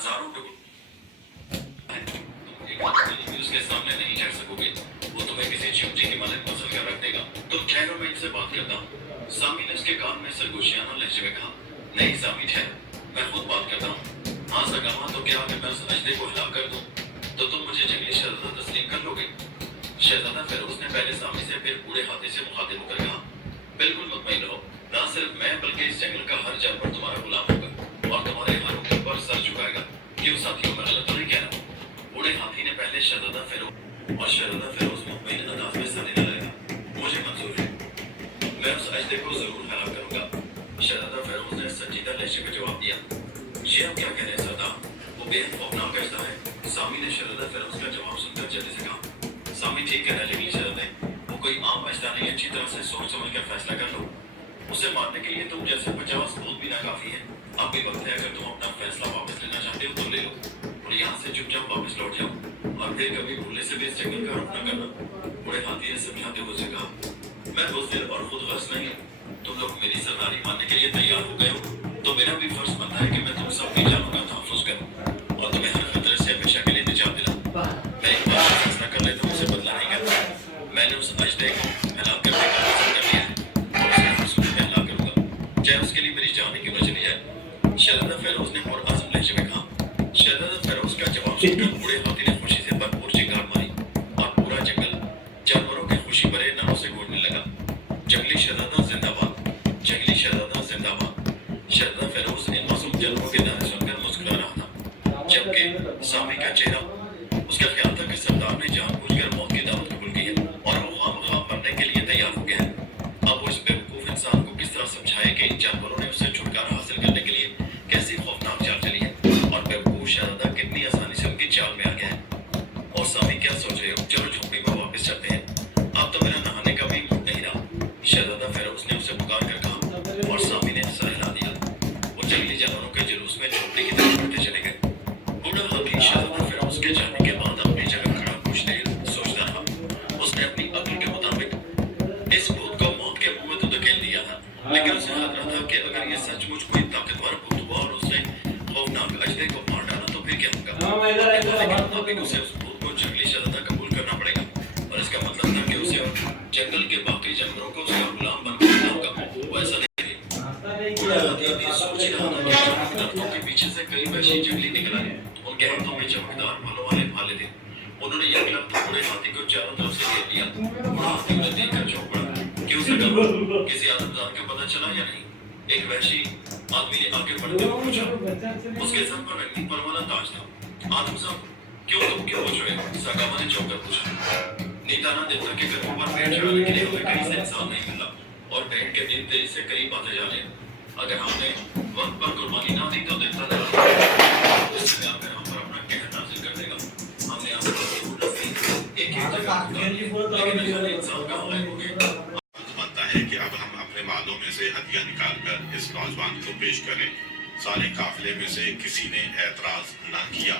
हजारों टुकड़ों तुम उसके सामने नहीं ठहर सकोगे। वो तुम्हें किसी चिमटी की मदद मसल कर रख देगा। तुम ठहरो, मैं इनसे बात करता हूँ। सामी ने उसके कान में सरगोशियाना लहजे में कहा, नहीं सामी ठहर, मैं खुद बात करता हूँ। हाँ सगामा, तो क्या अगर मैं उस अजदे को हिला कर दूं तो तुम मुझे जंगली शहजादा तस्लीम कर लोगे? शहजादा फेरोज ने पहले सामी से फिर बूढ़े हाथी से मुखातिब होकर कहा, बिल्कुल मुतमईन रहो, ना सिर्फ मैं बल्कि इस जंगल का हर जानवर तुम्हारा गुलाम होगा और तुम्हारे हर हुक्म पर सर झुकाएगा। क्यों साथियों, मैं गलत तो नहीं कह रहा? बूढ़े हाथी ने पहले शहजादा फेरोज और शहजादा फेरोज मुतमईन अंदाज में सर हिला लगा, मुझे मंजूर है, मैं उस अजदे को जरूर हला करूंगा। शहजादा फेरोज ने संजीदा लहजे में जवाब दिया, ये आप क्या कह रहे हैं सरदार? वो बेहद खौफनाक अजदा है। सामी ने शहजादा फेरोज का जवाब सुनकर जल्दी से कहा, सामी ठीक कह रहा है जंगली शहजादे, वो कोई आम अजदा नहीं, अच्छी तरह से सोच समझ कर फैसला कर लो। उसे मारने के लिए तुम जैसे 50 भूत भी नाकाफी है। अब भी वक्त है, अगर तुम अपना फैसला वापस लेना चाहते हो तो ले लो और यहाँ से चुपचाप वापस लौट जाओ और फिर कभी भूलने से भी इस जंगल का रुख न करना। बूढ़े हाथी ने समझाते हुए कहा, मैं बुज़दिल और खुद गर्ज नहीं हूँ। तुम लोग मेरी सरदारी मानने के लिए तैयार हो गए हो तो मेरा भी फर्ज बनता है कि मैं तुम सबकी जानों का तहफ़्फ़ुज़ करूँ और तुम्हें हर खतरे से हमेशा के लिए निजात दिलाऊं। मैं एक बार फैसला कर लेता हूँ, उसे बदला नहीं करता। मैंने उस अजदे को हलाक करने का फैसला कर लिया है और उसके फैसले को मैं हलाक करूंगा, चाहे उसके लिए मेरी जान ही क्यों न चली जाए। शहजादा फेरोज ने और आज़म लहजे में कहा। शहजादा फेरोज का जवाब सुनकर बूढ़े हाथी ने खुशी से भरपूर चिंगार मारी और पूरा जंगल जानवरों के खुशी भरे नरों से गूंजने लगा, जंगली शहजादा जिंदाबाद, जंगली शहजादा जिंदाबाद। शहजादा फेरोज इन मासूम जानवरों के नारे सुनकर मुस्कुरा रहा था, जबकि सामी का चेहरा, उसका ख्याल था कि सरदार ने जानबूझकर मौत की दावत कबूल की है और वो खामखा मरने के लिए तैयार हो गया है। अब वो इस बेवकूफ इंसान को किस तरह समझाए कि इन जानवरों ने उससे छुटकारा हासिल करने के लिए कैसी खौफनाक चाल चली है और बेवकूफ शहजादा कितनी आसानी से उनकी चाल में आ गया है। और सामी क्या सोच रहे हो? चलो झोंपड़ी में वापस चलते हैं, अब तो मेरा नहाने का भी मूड नहीं रहा। शहजादा फेरोज ने उसे पुकार कर कहा और सामी ने सर हिला दिया। वो जंगली जानवरों के जुलूस में झोंपड़ी की तरफ बढ़ते चले गए। बूढ़ा हाथी शहजादा फेरोज के जाने के बाद अपनी जगह खड़ा कुछ देर सोचता रहा। उसने अपनी अक्ल के मुताबिक इस भूत को मौत के मुंह में तो धकेल दिया था, लेकिन उसे खतरा था कि अगर ये सचमुच कोई ताकतवर भूत हुआ और उसने खौफनाक अजदे को मार डाला तो फिर क्या होगा। वादे के मुताबिक उसे उस भूत को जंगली शहजादा कबूल करना पड़ेगा और इसका मतलब था कि उसे जंगल के बाकी जानवरों को उसका गुलाम बनकर रहना होगा। वो ऐसा नहीं है। बूढ़ा हाथी भी सोच ही रहा था कि दरख्तों के पीछे से कई वहशी जंगली निकल आए। उनके हाथों में चमकदार फलों वाले भाले थे। उन्होंने यकदम बूढ़े हाथी को चारों तरफ से घेर लिया। बूढ़ा हाथी उन्हें देखकर चौंक पड़ा। क्यों सरदार, किसी आदमजात का पता चला या नहीं? एक वहशी आदमी ने आगे बढ़ते हुए पूछा। उसके सर पर रंगीन पर वाला ताज था। आदम साहब, तुम क्यों पूछ रहे हो? सगामा ने चौंक कर पूछा। नीताना देवता के गर्भों पर पेड़ चढ़ाने के लिए हमें कहीं से इंसान नहीं मिला और पेड़ के दिन तेजी से करीब आते जा रहे हैं। अगर हमने वक्त पर कुर्बानी ना दी तो देवता उससे आकर हम पर अपना कहर नाजिल कर देगा। हमने एक ही जगह लेकिन अगर इंसान का गायब हो गया बनता है कि अब हम अपने मालों में से हदिया निकाल कर इस नौजवान को पेश करें। सारे काफिले में से किसी ने एतराज न किया,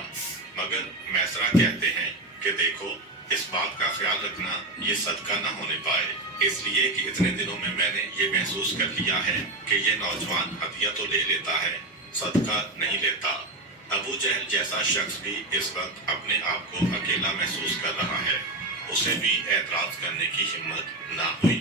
मगर मैसरा कहते हैं कि देखो, इस बात का ख्याल रखना ये सदका न होने पाए, इसलिए कि इतने दिनों में मैंने ये महसूस कर लिया है कि ये नौजवान हदिया तो ले लेता है, सदका नहीं लेता। अबू जहल जैसा शख्स भी इस वक्त अपने आप को अकेला महसूस कर रहा है, उसे भी एतराज करने की हिम्मत ना हुई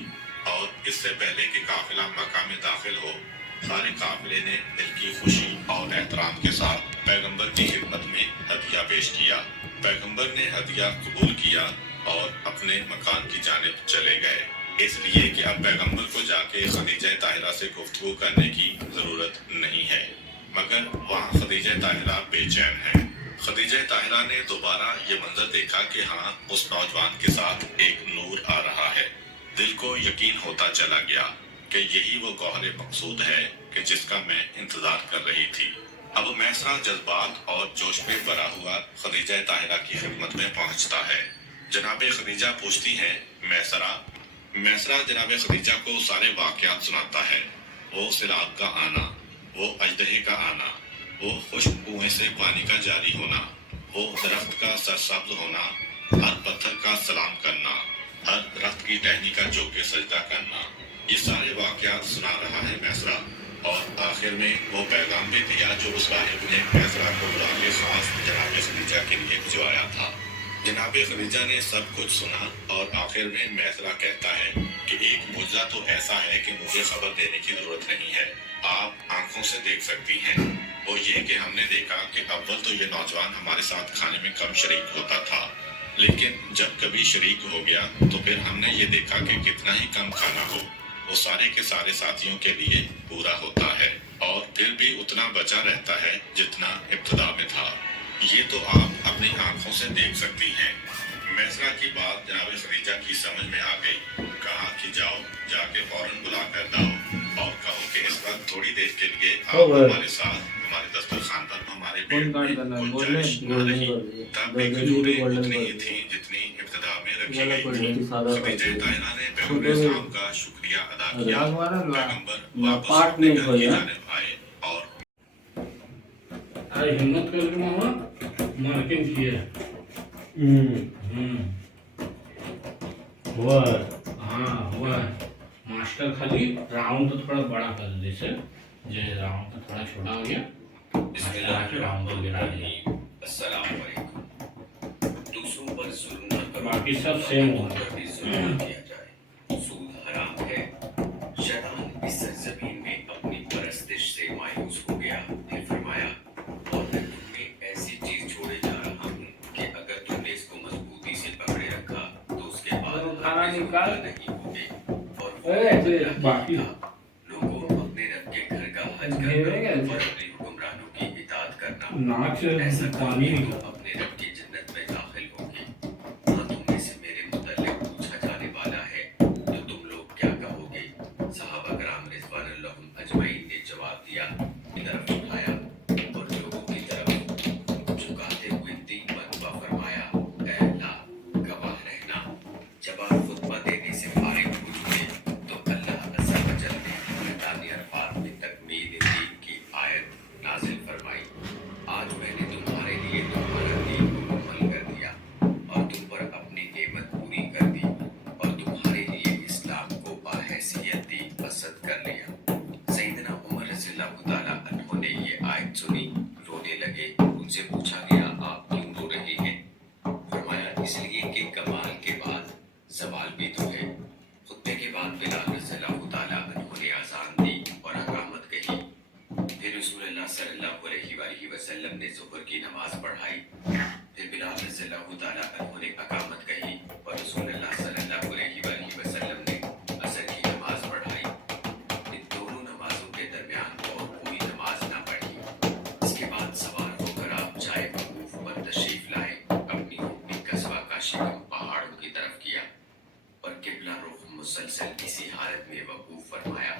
और इससे पहले कि काफिला मक्का में दाखिल हो, सारे काफिले ने दिल की खुशी और एहतराम के साथ पैगंबर की खिदमत में हदिया पेश किया। पैगंबर ने हदिया कबूल किया और अपने मकान की जानिब चले गए, इसलिए कि अब पैगंबर को जाके खदीजा ताहिरा से गुफ्तगू करने की जरूरत नहीं है, मगर वहाँ खदीजा ताहिरा बेचैन है। खदीजा ताहिरा ने दोबारा ये मंजर देखा कि हाँ, उस नौजवान के साथ एक नूर आ रहा है। दिल को यकीन होता चला गया कि यही वो गौहर मकसूद है कि जिसका मैं इंतजार कर रही थी। अब मैसरा जज्बात और जोश में भरा हुआ खदीजा ताहिरा की खिदमत में पहुंचता है। जनाबे खदीजा पूछती हैं, मैसरा जनाबे खदीजा को सारे वाकयात सुनाता है। वो सिरात का आना, वो अजदहे का आना, वो खुश्क कुएं से पानी का जारी होना, वो दरख्त का सरसब्ज होना, हर पत्थर का सलाम करना, हर दरख्त की टहनी का झुक के सजदा करना, ये सारे वाकयात सुना रहा है मैसरा। और आखिर में वो पैगाम भी दिया जो उस राहिब ने मैसरा को बुला के खास जनाब खदीजा के लिए भिजवाया था। जनाब खदीजा ने सब कुछ सुना और आखिर में मैसरा कहता है कि एक मुआवजा तो ऐसा है कि मुझे खबर देने की जरूरत नहीं है, आप आंखों से देख सकती हैं। वो ये कि हमने देखा कि अव्वल तो ये नौजवान हमारे साथ खाने में कम शरीक होता था, लेकिन जब कभी शरीक हो गया तो फिर हमने ये देखा कि कितना ही कम खाना हो वो सारे के सारे साथियों के लिए पूरा होता है और फिर भी उतना बचा रहता है जितना इब्तदा में था। ये तो आप अपनी आंखों से देख सकती हैं। मैसरा की बात जनाब खदीजा की समझ में आ गई। कहा कि जाओ जाके फौरन बुला कर लाओ और कहो कि इस वक्त थोड़ी देर के लिए आप हमारे साथ हमारे दस्तरखान पर हमारे पेट में गुंजाइश न रही। तब भी खजूरें उतनी ही थी जितनी इब्तदा में रखी गई थी। खदीजा तायना ने पैगंबर इस्लाम का शुक्रिया अदा किया। पैगंबर वापस अपने घर की जानिब आए और हिम्मत करके मामा मार्किंग किया हुआ है। हाँ हुआ है। मास्टर खाली राउंड तो थोड़ा बड़ा कर दे, जैसे जो राउंड तो थोड़ा छोटा हो गया, राउंड को गिरा दिया। अस्सलाम वालेकुम। दूसरों पर जुल्म न करो, बाकी सब सेम हो पर भी जुल्म न किया जाए। सूद हराम है। शैतान इस सरजमीन में अपनी परस्तिश से मायूस हो गया। फिर फरमाया, और मैं तुम्हें ऐसी चीज छोड़े जा रहा हूँ कि अगर तुमने इसको मजबूती से पकड़े रखा तो उसके बाद खाना निकाल नहीं होगे। और बाकी लोगों अपने रब के घर का हज करना और अपने हुक्मरानों की इताअत करना, नाक से ऐसा पानी करके निकला। तुम अपने रब की जन्नत में दाखिल होगे। हाँ, तुम में से मेरे मुतल्लिक पूछा जाने वाला है तो तुम लोग क्या कहोगे? सहाबा कराम रिज़वानुल्लाह अजमईन ने जवाब दिया, की तरफ उठाया और लोगों की तरफ झुकाते हुए 3 मरतबा फरमाया, ऐ अल्लाह, गवाह रहना। जब आप खुतबा देने से फारिग हो चुके तो अल्लाह अज़्ज़ा व जल ने मैदान अरफात में तकमील दीन की आयत नाज़िल फरमाई। आज मैंने तुम्हारे लिए तुम्हारा दीन मुकम्मल कर दिया और तुम पर अपनी नेमत पूरी कर दी और तुम्हारे लिए इस्लाम को बाहैसियत दीन पसंद कर लिया। सैयदना उमर रज़ियल्लाहु ताला अन्हु ने ये आयत सुनी, रोने लगे। उनसे पूछा गया, आप क्यों रो रहे हैं? फरमाया, इसलिए कि कमाल के बाद सवाल भी तो है। खुतबे के बाद बिलाल रज़ियल्लाहु ताला अन्हु ने अज़ान दी और अकामत कही। फिर रसूलुल्लाह सल्लल्लाहु अलैहि वसल्लम ने ज़ुहर की नमाज पढ़ाई। फिर बिलाल रज़ियल्लाहु ताला अन्हु ने अकामत कही और रसूलुल्लाह सल्लल्लाहु अलैहि वसल्लम ने असर की नमाज पढ़ाई। इन दोनों नमाजों के दरमियान और कोई नमाज ना पढ़ी। इसके बाद सवार होकर आप जाए वकूफ पर तशरीफ लाए। अपनी अपनी कस्बा का शिकम पहाड़ों की तरफ किया और किबला रुख मुसलसल इसी हालत में वकूफ फरमाया।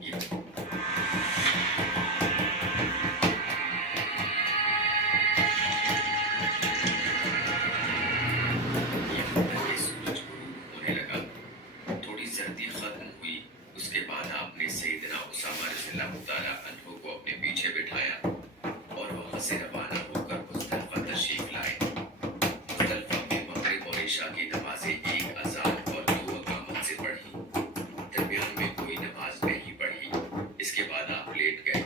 ये सूरज होने लगा, थोड़ी सर्दी खत्म हुई। उसके बाद आपने सैयदना उसामा रज़ियल्लाहु ताला अन्हु को अपने पीछे बिठाया और वहां से रवाना होकर मुज़दलिफा तशरीफ लाए। मुज़दलिफा में मगरिब और इशा की नमाजें एक अज़ान और 2 अकामत से पढ़ी। दरमियान में कोई नमाज नहीं पढ़ी। इसके बाद आप लेट गए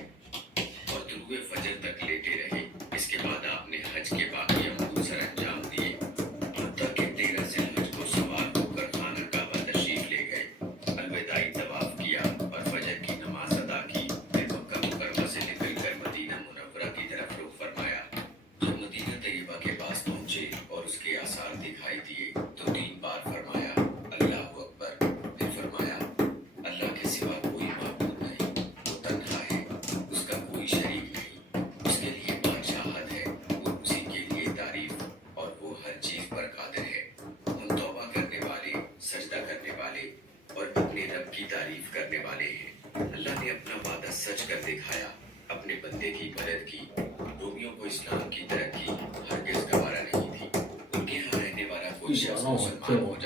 और तुलुए फजर तक लेटे रहे। इसके बाद आपने हज के बाकी अमूर सर अंजाम दिए। हत्ता कि 13 ज़िलहज को सवार होकर खाना काबा तशरीफ ले गए। अलविदाई तवाफ किया और फजर की नमाज अदा की। फिर मक्का मुकर्रमा से निकलकर मदीना मुनव्वरा की तरफ रुख फरमाया। जब मदीना तैयबा के पास पहुंचे और उसके आसार दिखाई दिए तो 3 बार फरमाया, अल्लाहु अकबर। फिर फरमाया, अल्लाह के सिवा कोई माबूद नहीं, वो तन्हा है, उसका कोई शरीक नहीं, उसके लिए बादशाहत है, वो उसी के लिए तारीफ और वो हर चीज पर कादिर है। हम तौबा करने वाले, सजदा करने वाले और अपने रब की तारीफ करने वाले हैं। अल्लाह ने अपना वादा सच कर दिखाया, अपने बंदे की मदद की। रोमियों को इस्लाम की तरक्की हरगिज़ गवारा नहीं थी। उनके यहाँ रहने वाला कोई शख्स मुसलमान हो